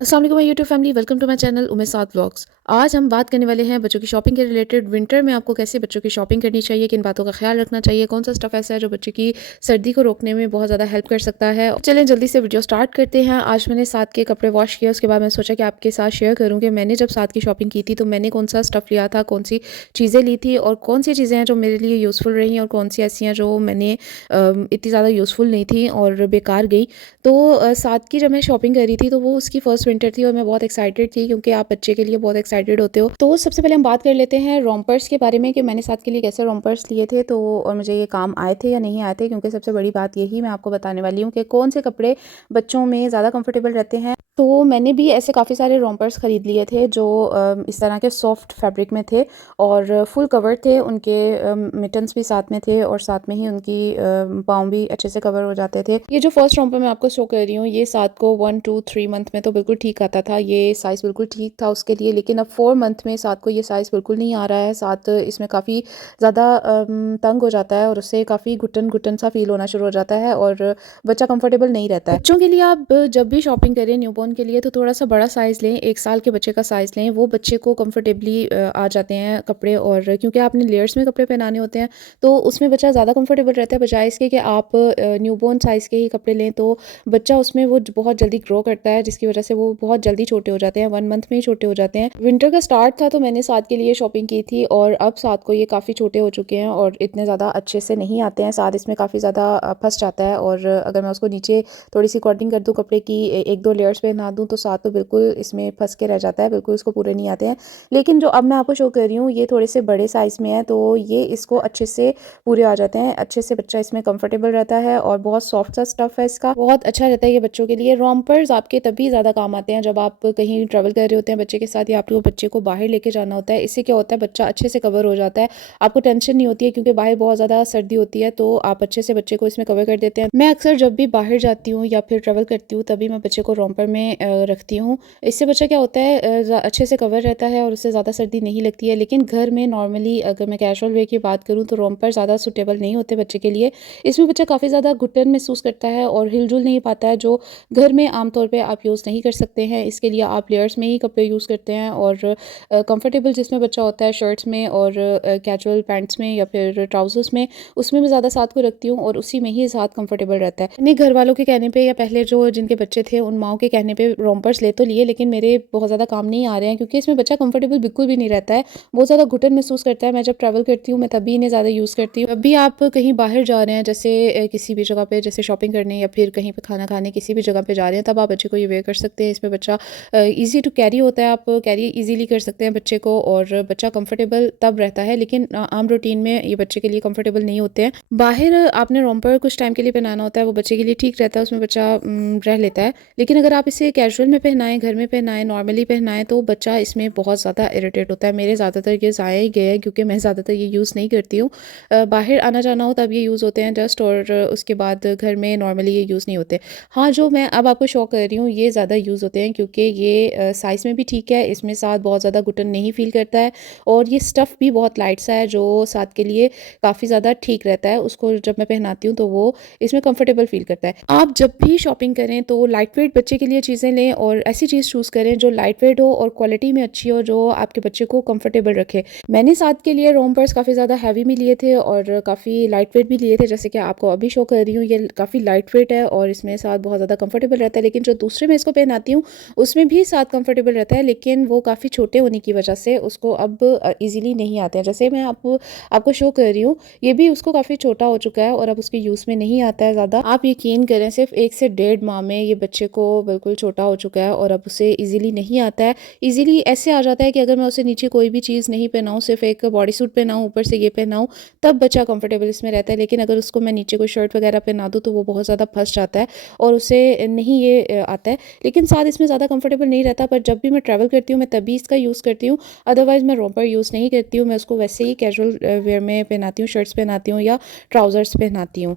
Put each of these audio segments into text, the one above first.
अस्सलाम वालेकुम my YouTube family, welcome to my channel Umme Saad vlogs. आज हम बात करने वाले हैं बच्चों की शॉपिंग के रिलेटेड। विंटर में आपको कैसे बच्चों की शॉपिंग करनी चाहिए, किन बातों का ख्याल रखना चाहिए, कौन सा स्टफ ऐसा है जो बच्चे की सर्दी को रोकने में बहुत ज़्यादा हेल्प कर सकता है। चलें जल्दी से वीडियो स्टार्ट करते हैं। आज मैंने साथ के कपड़े वॉश किए, उसके बाद मैंने सोचा कि आपके साथ शेयर करूँ कि मैंने जब साथ की शॉपिंग की थी तो मैंने कौन सा स्टफ लिया था, कौन सी चीज़ें ली थी और कौन सी चीज़ें हैं जो मेरे लिए यूज़फुल रही और कौन सी ऐसी हैं जो मैंने इतनी ज़्यादा यूज़फुल नहीं थी और बेकार गई। तो साथ की जब मैं शॉपिंग कर रही थी तो वो उसकी फर्स्ट विंटर थी और मैं बहुत एक्साइटेड थी क्योंकि आप बच्चे के लिए बहुत एक्साइटेड होते हो। तो सबसे पहले हम बात कर लेते हैं रोम्पर्स के बारे में कि मैंने साथ के लिए कैसे रोम्पर्स लिए थे तो और मुझे ये काम आए थे या नहीं आए थे, क्योंकि सबसे बड़ी बात यही मैं आपको बताने वाली हूँ कि कौन से कपड़े बच्चों में ज़्यादा कंफर्टेबल रहते हैं। तो मैंने भी ऐसे काफ़ी सारे रोम्पर्स ख़रीद लिए थे जो इस तरह के सॉफ्ट फैब्रिक में थे और फुल कवर थे, उनके मिटन्स भी साथ में थे और साथ में ही उनकी पाँव भी अच्छे से कवर हो जाते थे। ये जो फर्स्ट रोम्पर मैं आपको शो कर रही हूँ, ये साथ को 1 2 3 मंथ में तो बिल्कुल ठीक आता था, ये साइज़ बिल्कुल ठीक था उसके लिए। लेकिन अब 4 मंथ में साथ को ये साइज़ बिल्कुल नहीं आ रहा है। साथ इसमें काफ़ी ज़्यादा तंग हो जाता है और उससे काफ़ी घुटन घुटन सा फील होना शुरू हो जाता है और बच्चा कंफर्टेबल नहीं रहता है। बच्चों के लिए आप जब भी शॉपिंग करें न्यूबॉर्न के लिए तो थोड़ा सा बड़ा साइज़ लें, 1 साल के बच्चे का साइज़ लें, वो बच्चे को कंफर्टेबली आ जाते हैं कपड़े। और क्योंकि आपने लेयर्स में कपड़े पहनाने होते हैं तो उसमें बच्चा ज़्यादा कंफर्टेबल रहता है, बजाय इसके कि आप न्यूबॉर्न साइज़ के ही कपड़े लें तो बच्चा उसमें वो बहुत जल्दी ग्रो करता है, जिसकी वजह से वो बहुत जल्दी छोटे हो जाते हैं, 1 मंथ में ही छोटे हो जाते हैं। विंटर का स्टार्ट था तो मैंने साथ के लिए शॉपिंग की थी और अब साथ को ये काफ़ी छोटे हो चुके हैं और इतने ज़्यादा अच्छे से नहीं आते हैं। साथ इसमें काफ़ी ज़्यादा फंस जाता है और अगर मैं उसको नीचे थोड़ी सी कटिंग कर दूँ कपड़े की, 1-2 लेयर्स पहना दूँ तो साथ तो बिल्कुल इसमें फंस के रह जाता है, बिल्कुल इसको पूरे नहीं आते हैं। लेकिन जो अब मैं आपको शो कर रही हूँ ये थोड़े से बड़े साइज़ में है तो ये इसको अच्छे से पूरे आ जाते हैं, अच्छे से बच्चा इसमें कंफर्टेबल रहता है और बहुत सॉफ्ट सा स्टफ है इसका, बहुत अच्छा रहता है ये बच्चों के लिए। रोम्पर्स आपके तभी ज़्यादा काम आते हैं जब आप कहीं ट्रैवल कर रहे होते हैं बच्चे के साथ या आपको बच्चे को बाहर लेके जाना होता है। इससे क्या होता है, बच्चा अच्छे से कवर हो जाता है, आपको टेंशन नहीं होती है क्योंकि बाहर बहुत ज़्यादा सर्दी होती है तो आप अच्छे से बच्चे को इसमें कवर कर देते हैं। मैं अक्सर जब भी बाहर जाती हूँ या फिर ट्रैवल करती हूँ तभी मैं बच्चे को रोम्पर में रखती हूँ। इससे बच्चा क्या होता है, अच्छे से कवर रहता है और उससे ज़्यादा सर्दी नहीं लगती है। लेकिन घर में नॉर्मली अगर मैं कैजुअल वे की बात करूँ तो रोम्पर ज़्यादा सूटेबल नहीं होते बच्चे के लिए। इसमें बच्चा काफ़ी ज़्यादा घुटन महसूस करता है और हिलजुल नहीं पाता है, जो घर में आमतौर पे आप यूज़ नहीं कर सकते हैं। इसके लिए आप लेयर्स में ही कपड़े यूज़ करते हैं और कंफर्टेबल जिसमें बच्चा होता है शर्ट्स में और कैजुअल पैंट्स में या फिर ट्राउजर्स में, उसमें मैं ज़्यादा साथ को रखती हूँ और उसी में ही साथ कंफर्टेबल रहता है। मैंने घर वालों के कहने पे या पहले जो जिनके बच्चे थे उन माओं के कहने पे रोम्पर्स ले तो लिए, लेकिन मेरे बहुत ज़्यादा काम नहीं आ रहे हैं क्योंकि इसमें बच्चा कंफर्टेबल बिल्कुल भी नहीं रहता है, बहुत ज़्यादा घुटन महसूस करता है। मैं जब ट्रैवल करती हूँ मैं तभी इन्हें ज़्यादा यूज़ करती हूँ। अभी आप कहीं बाहर जा रहे हैं, जैसे किसी भी जगह पे जैसे शॉपिंग करने या फिर कहीं पे खाना खाने किसी भी जगह पे जा रहे हैं, तब आप बच्चे को ये वेयर कर सकते हैं। इसमें बच्चा ईजी टू कैरी होता है, आप कैरी इजीली कर सकते हैं बच्चे को और बच्चा कंफर्टेबल तब रहता है। लेकिन आम रूटीन में ये बच्चे के लिए कंफर्टेबल नहीं होते हैं। बाहर आपने रोम्पर कुछ टाइम के लिए पहनाना होता है, वो बच्चे के लिए ठीक रहता है, उसमें बच्चा रह लेता है। लेकिन अगर आप इसे कैजुअल में पहनाएं, घर में पहनाएं, नॉर्मली पहनाएं तो बच्चा इसमें बहुत ज़्यादा इरिटेट होता है। मेरे ज़्यादातर ये ज़ाया ही गए हैं क्योंकि मैं ज़्यादातर ये यूज़ नहीं करती हूँ। बाहर आना जाना हो तब ये यूज़ होते हैं जस्ट, और उसके बाद घर में नॉर्मली ये यूज़ नहीं होते। हाँ, जो मैं अब आपको शो कर रही हूँ ये ज़्यादा यूज़ होते हैं क्योंकि ये साइज़ में भी ठीक है, इसमें साथ बहुत ज़्यादा घुटन नहीं फील करता है और ये स्टफ़ भी बहुत लाइट सा है जो साथ के लिए काफ़ी ज़्यादा ठीक रहता है। उसको जब मैं पहनाती हूँ तो वो इसमें कंफर्टेबल फील करता है। आप जब भी शॉपिंग करें तो लाइट वेट बच्चे के लिए चीज़ें लें और ऐसी चीज़ चूज़ करें जो लाइट वेट हो और क्वालिटी में अच्छी हो, जो आपके बच्चे को कंफर्टेबल रखे। मैंने साथ के लिए रोम्पर्स काफ़ी ज़्यादा हैवी में लिए थे और काफ़ी लाइट वेट भी लिए थे, जैसे कि आपको अभी शो कर रही हूँ। ये काफ़ी लाइट वेट है और इसमें साथ बहुत ज़्यादा कंफर्टेबल रहता है। लेकिन जो दूसरे मैं इसको पहनाती हूँ उसमें भी साथ कंफर्टेबल रहता है, लेकिन वो काफ़ी छोटे होने की वजह से उसको अब ईजिली नहीं आते हैं। जैसे मैं आपको शो कर रही हूँ, ये भी उसको काफ़ी छोटा हो चुका है और अब उसके यूज़ में नहीं आता है ज़्यादा। आप यकीन करें सिर्फ 1 से 1.5 माह में ये बच्चे को बिल्कुल छोटा हो चुका है और अब उसे ईजिली नहीं आता है। ईजिली ऐसे आ जाता है कि अगर मैं उसे नीचे कोई भी चीज़ नहीं पहनाऊँ, सिर्फ एक बॉडी सूट पहनाऊँ, ऊपर से ये पहनाऊँ, तब बच्चा कंफर्टेबल इसमें रहता है। लेकिन अगर उसको मैं नीचे कोई शर्ट वगैरह पहना दूँ तो वो बहुत ज़्यादा फंस जाता है और उसे नहीं ये आता है। लेकिन साथ इसमें ज़्यादा कंफर्टेबल नहीं रहता, पर जब भी मैं ट्रैवल करती हूँ मैं तभी इसका यूज़ करती हूँ। अदरवाइज़ मैं रोम्पर यूज़ नहीं करती हूँ, मैं उसको वैसे ही कैजुअल वेयर में पहनाती हूँ, शर्ट्स पहनाती हूँ या ट्राउज़र्स पहनाती हूँ।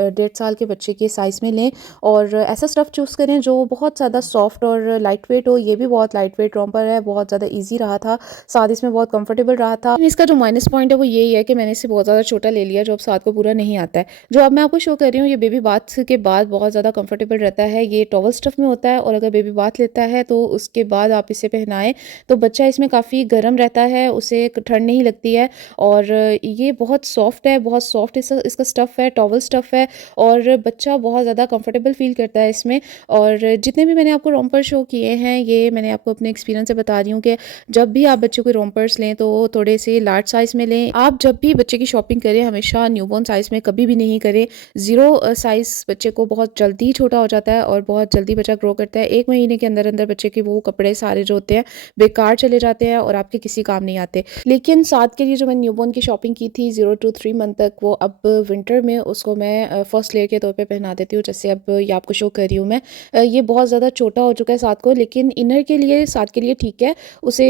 1.5 साल के बच्चे के साइज़ में लें और ऐसा स्टफ़ चूज़ करें जो बहुत ज़्यादा सॉफ्ट और लाइट वेट हो। ये भी बहुत लाइट वेट रोम्पर है, बहुत ज़्यादा ईज़ी रहा था, साथ इसमें बहुत कंफर्टेबल रहा था। इसका जो माइनस पॉइंट है वो यही है कि मैंने इसे बहुत ज़्यादा छोटा ले लिया, जो अब साथ को पूरा नहीं आता है। जो अब मैं आपको शो कर रही हूँ, ये बेबी बाथ के बाद बहुत ज़्यादा कंफर्टेबल रहता है। ये टॉवल स्टफ़ में होता है और अगर बेबी बाथ लेता है तो उसके बाद आप इसे पहनाएँ तो बच्चा इसमें काफ़ी गर्म रहता है, उसे ठंड नहीं लगती है और ये बहुत सॉफ्ट है, बहुत सॉफ्ट इसका स्टफ़ है, टॉवल स्टफ़ है और बच्चा बहुत ज़्यादा कंफर्टेबल फ़ील करता है इसमें। और जितने भी मैंने आपको रोम्पर शो किए हैं, ये मैंने आपको अपने एक्सपीरियंस से बता रही हूँ कि जब भी आप बच्चों के रोम्पर्स लें तो थोड़े से लार्ज साइज़ में लें। आप जब भी बच्चे की शॉपिंग करें हमेशा न्यूबॉर्न साइज़ में कभी भी नहीं करें। ज़ीरो साइज़ बच्चे को बहुत जल्दी छोटा हो जाता है और बहुत जल्दी बच्चा ग्रो करता है। 1 महीने के अंदर अंदर बच्चे के वो कपड़े सारे जो होते हैं बेकार चले जाते हैं और आपके किसी काम नहीं आते। लेकिन साथ के लिए जो मैंने न्यूबॉर्न की शॉपिंग की थी 0 to 3 मंथ तक, वो अब विंटर में उसको मैं फर्स्ट लेयर के तौर पे पहना देती हूँ, जैसे अब ये आपको शो कर रही हूँ मैं। ये बहुत ज़्यादा छोटा हो चुका है साथ को, लेकिन इनर के लिए साथ के लिए ठीक है, उसे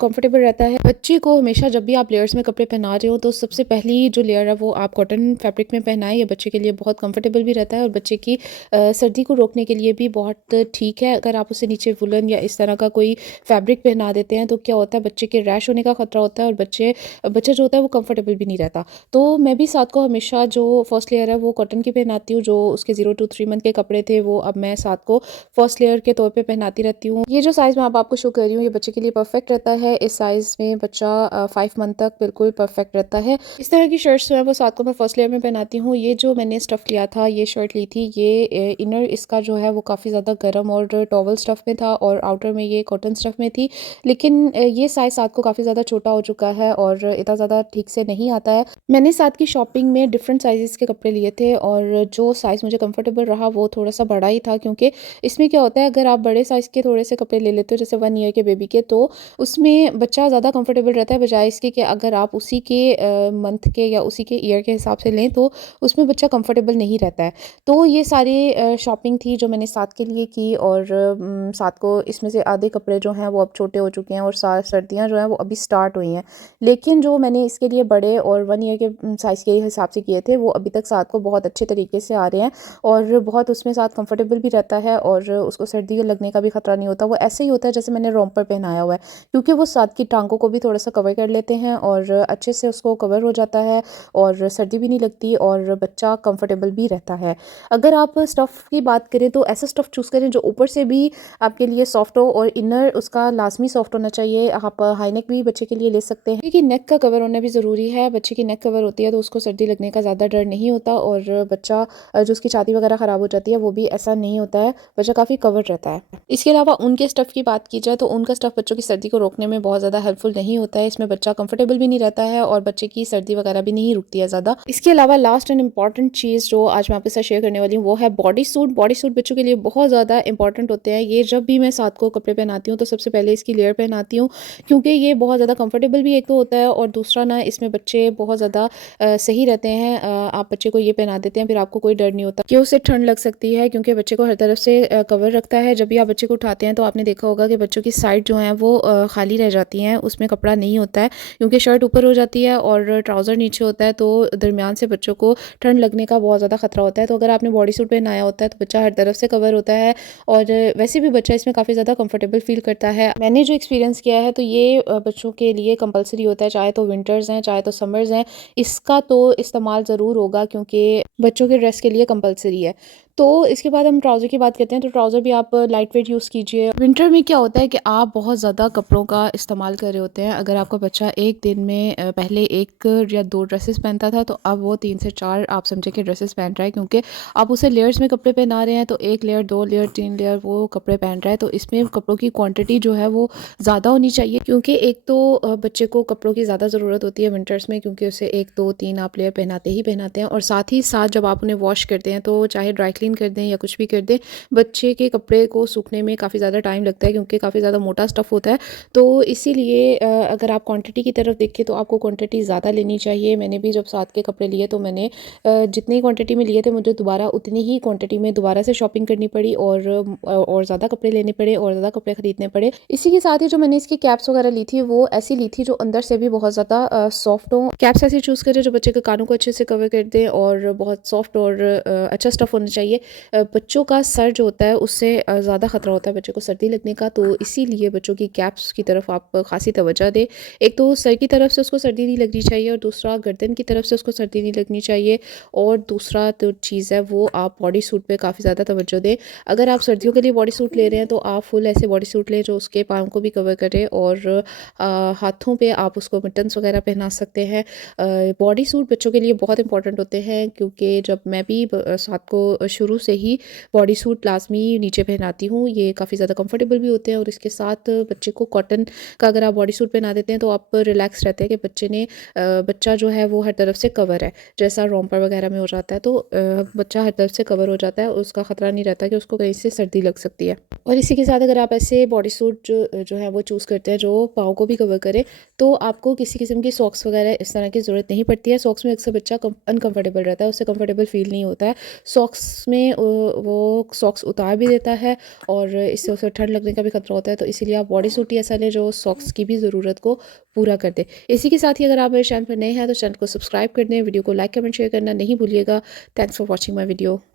कंफर्टेबल रहता है। बच्चे को हमेशा जब भी आप लेयर्स में कपड़े पहना रहे हो तो सबसे पहली जो लेयर है वो आप कॉटन फैब्रिक में पहनाएं। ये बच्चे के लिए बहुत कंफर्टेबल भी रहता है और बच्चे की सर्दी को रोकने के लिए भी बहुत ठीक है। अगर आप उसे नीचे वुलन या इस तरह का कोई फैब्रिक पहना देते हैं तो क्या होता है, बच्चे के रैश होने का खतरा होता है और बच्चा जो होता है वो कंफर्टेबल भी नहीं रहता। तो मैं भी साथ को हमेशा जो फर्स्ट लेयर है वो कॉटन की पहनाती हूँ। जो उसके 0 to 3 मंथ के कपड़े थे वो अब मैं साथ को फर्स्ट लेयर के तौर पे पहनाती रहती हूँ। ये जो साइज़ मैं अब आपको शो कर रही हूँ ये बच्चे के लिए परफेक्ट रहता है। इस साइज़ में बच्चा 5 मंथ तक बिल्कुल परफेक्ट रहता है। इस तरह की शर्ट्स जो है वो साथ को मैं फर्स्ट लेयर में पहनाती हूँ। ये जो मैंने स्टफ़ लिया था, ये शर्ट ली थी, ये इनर इसका जो है वो काफ़ी ज़्यादा गर्म और टॉवल स्टफ़ में था और आउटर में ये कॉटन स्टफ़ में थी। लेकिन ये साइज़ साथ को काफ़ी ज़्यादा छोटा हो चुका है और इतना ज़्यादा ठीक से नहीं आता है। मैंने साथ की शॉपिंग में डिफरेंट साइज़ेस के कपड़े लिए थे और जो साइज़ मुझे कंफर्टेबल रहा वो थोड़ा-सा बड़ा ही था, क्योंकि इसमें क्या होता है, अगर आप बड़े साइज़ के थोड़े से कपड़े ले लेते हो जैसे 1 ईयर के बेबी के, तो उसमें बच्चा ज़्यादा कंफर्टेबल रहता है, बजाय इसके कि अगर आप उसी के मंथ के या उसी के ईयर के हिसाब से लें तो उसमें बच्चा कंफर्टेबल नहीं रहता है। तो ये सारी शॉपिंग थी जो मैंने साथ के लिए की और साथ को इसमें से आधे कपड़े जो हैं वो अब छोटे हो चुके हैं और सर्दियाँ जो हैं वो अभी स्टार्ट हुई हैं। लेकिन जो मैंने इसके लिए बड़े और 1 ईयर के साइज़ के हिसाब से किए थे वो अभी तक साथ को बहुत अच्छे तरीके से आ रहे हैं और बहुत उसमें साथ कंफर्टेबल भी रहता है और उसको सर्दी लगने का भी खतरा नहीं होता। वो ऐसे ही होता है जैसे मैंने रोम्पर पहनाया हुआ है, क्योंकि वो साथ की टांगों को भी थोड़ा सा कवर कर लेते हैं और अच्छे से उसको कवर हो जाता है और सर्दी भी नहीं लगती और बच्चा कंफर्टेबल भी रहता है। अगर आप स्टफ़ की बात करें तो ऐसा स्टफ़ चूज़ करें जो ऊपर से भी आपके लिए सॉफ्ट हो और इनर उसका लाजमी सॉफ्ट होना चाहिए। आप हाई नेक भी बच्चे के लिए ले सकते हैं, क्योंकि नेक का कवर होना भी ज़रूरी है। बच्चे की नेक कवर होती है तो उसको सर्दी लगने का ज़्यादा डर नहीं होता और बच्चा जो उसकी छाती वगैरह ख़राब हो जाती है वो भी ऐसा नहीं होता है, बच्चा काफ़ी कवर रहता है। इसके अलावा उनके स्टफ़ की बात की जाए तो उनका स्टफ़ बच्चों की सर्दी को रोकने में बहुत ज़्यादा हेल्पफुल नहीं होता है। इसमें बच्चा कंफर्टेबल भी नहीं रहता है और बच्चे की सर्दी वगैरह भी नहीं रुकती है ज़्यादा। इसके अलावा लास्ट एंड इंपॉर्टेंट चीज़ जो आज मैं आपके साथ शेयर करने वाली हूँ वो है बॉडी सूट। बॉडी सूट बच्चों के लिए बहुत ज़्यादा इंपॉर्टेंट होते हैं। ये जब भी मैं साथ को कपड़े पहनाती हूँ तो सबसे पहले इसकी लेयर पहनाती हूँ, क्योंकि ये बहुत ज़्यादा कंफर्टेबल भी एक तो होता है और दूसरा ना इसमें बच्चे बहुत ज़्यादा सही रहते हैं। आप बच्चे को ये पहना देते हैं फिर आपको कोई डर नहीं होता कि उसे ठंड लग सकती है, क्योंकि बच्चे को हर तरफ से कवर रखता है। जब भी आप बच्चे को उठाते हैं तो आपने देखा होगा कि बच्चों की साइड जो है वो खाली रह जाती हैं, उसमें कपड़ा नहीं होता है, क्योंकि शर्ट ऊपर हो जाती है और ट्राउज़र नीचे होता है, तो दरमियान से बच्चों को ठंड लगने का बहुत ज़्यादा खतरा होता है। तो अगर आपने बॉडी सूट पहनाया होता है तो बच्चा हर तरफ से कवर होता है और वैसे भी बच्चा इसमें काफ़ी ज़्यादा कंफर्टेबल फील करता है। मैंने जो एक्सपीरियंस किया है तो ये बच्चों के लिए कंपलसरी होता है, चाहे तो विंटर्स हैं चाहे तो समर्स हैं, इसका तो इस्तेमाल ज़रूर होगा क्योंकि बच्चों के ड्रेस के लिए कंपलसरी है। तो इसके बाद हम ट्राउज़र की बात करते हैं, तो ट्राउज़र भी आप लाइट वेट यूज़ कीजिए। विंटर में क्या होता है कि आप बहुत ज़्यादा कपड़ों का इस्तेमाल कर रहे होते हैं। अगर आपका बच्चा एक दिन में पहले 1 या 2 ड्रेसेस पहनता था तो अब वो 3 से 4 आप समझे कि ड्रेसेस पहन रहा है, क्योंकि आप उसे लेयर्स में कपड़े पहना रहे हैं, तो 1 लेयर 2 लेयर 3 लेयर वो कपड़े पहन रहा है। तो इसमें कपड़ों की क्वांटिटी जो है वो ज़्यादा होनी चाहिए, क्योंकि एक तो बच्चे को कपड़ों की ज़्यादा ज़रूरत होती है विंटर्स में, क्योंकि उसे 1 2 3 आप लेयर पहनाते ही पहनाते हैं और साथ ही साथ जब आप उन्हें वॉश करते हैं तो चाहे ड्राई क्लीन कर दें या कुछ भी कर दें, बच्चे के कपड़े को सूखने में काफ़ी ज़्यादा टाइम लगता है क्योंकि काफ़ी ज़्यादा मोटा स्टफ़ होता है। तो इसीलिए अगर आप क्वांटिटी की तरफ देखें तो आपको क्वांटिटी ज़्यादा लेनी चाहिए। मैंने भी जब 7 के कपड़े लिए तो मैंने जितनी क्वांटिटी में लिए थे मुझे दोबारा उतनी ही क्वांटिटी में दोबारा से शॉपिंग करनी पड़ी और ज़्यादा कपड़े लेने पड़े और ज़्यादा कपड़े ख़रीदने पड़े। इसी के साथ ही जो मैंने इसकी कैप्स वगैरह ली थी वो ऐसी ली थी जो अंदर से भी बहुत ज़्यादा सॉफ्ट हो। कैप्स ऐसी चूज़ करें जो बच्चे के कानों को अच्छे से कवर कर दें और बहुत सॉफ्ट और अच्छा स्टफ़ होना चाहिए। बच्चों का सर जो होता है उससे ज़्यादा ख़तरा होता है बच्चे को सर्दी लगने का, तो इसीलिए बच्चों की कैप्स की तरफ आप ख़ासी तवज्जो दें। एक तो सर की तरफ से उसको सर्दी नहीं लगनी चाहिए और दूसरा गर्दन की तरफ से उसको सर्दी नहीं लगनी चाहिए और दूसरा जो चीज़ है वो आप बॉडी सूट पे काफ़ी ज़्यादा तवज्जो दें। अगर आप सर्दियों के लिए बॉडी सूट ले रहे हैं तो आप फुल ऐसे बॉडी सूट लें जो उसके पाँव को भी कवर करे और हाथों पे आप उसको बटन्स वगैरह पहना सकते हैं। बॉडी सूट बच्चों के लिए बहुत इंपॉर्टेंट होते हैं क्योंकि जब मैं भी साथ को शुरू से ही बॉडी सूट लाजमी नीचे पहनाती हूँ। ये काफ़ी ज़्यादा कंफर्टेबल भी होते हैं और इसके साथ बच्चे को कॉटन का अगर आप बॉडी सूट पहना देते हैं तो आप रिलैक्स रहते हैं कि बच्चा जो है वो हर तरफ से कवर है। जैसा रोम्पर वगैरह में हो जाता है तो बच्चा हर तरफ से कवर हो जाता है, उसका ख़तरा नहीं रहता कि उसको कहीं से सर्दी लग सकती है। और इसी के साथ अगर आप ऐसे बॉडी सूट जो है वो चूज़ करते हैं जो पाँव को भी कवर करे तो आपको किसी किस्म की सॉक्स वगैरह इस तरह की ज़रूरत नहीं पड़ती है। सॉक्स में अक्सर बच्चा अनकंफर्टेबल रहता है, उससे कंफर्टेबल फ़ील नहीं होता है। सॉक्स में वो सॉक्स उतार भी देता है और इससे उसे ठंड लगने का भी खतरा होता है, तो इसीलिए आप बॉडी सूट ही ऐसा लें जो सॉक्स की भी ज़रूरत को पूरा कर दे। इसी के साथ ही अगर आप मेरे चैनल पर नए हैं तो चैनल को सब्सक्राइब कर दें, वीडियो को लाइक कमेंट शेयर करना नहीं भूलिएगा। Thanks for watching my video.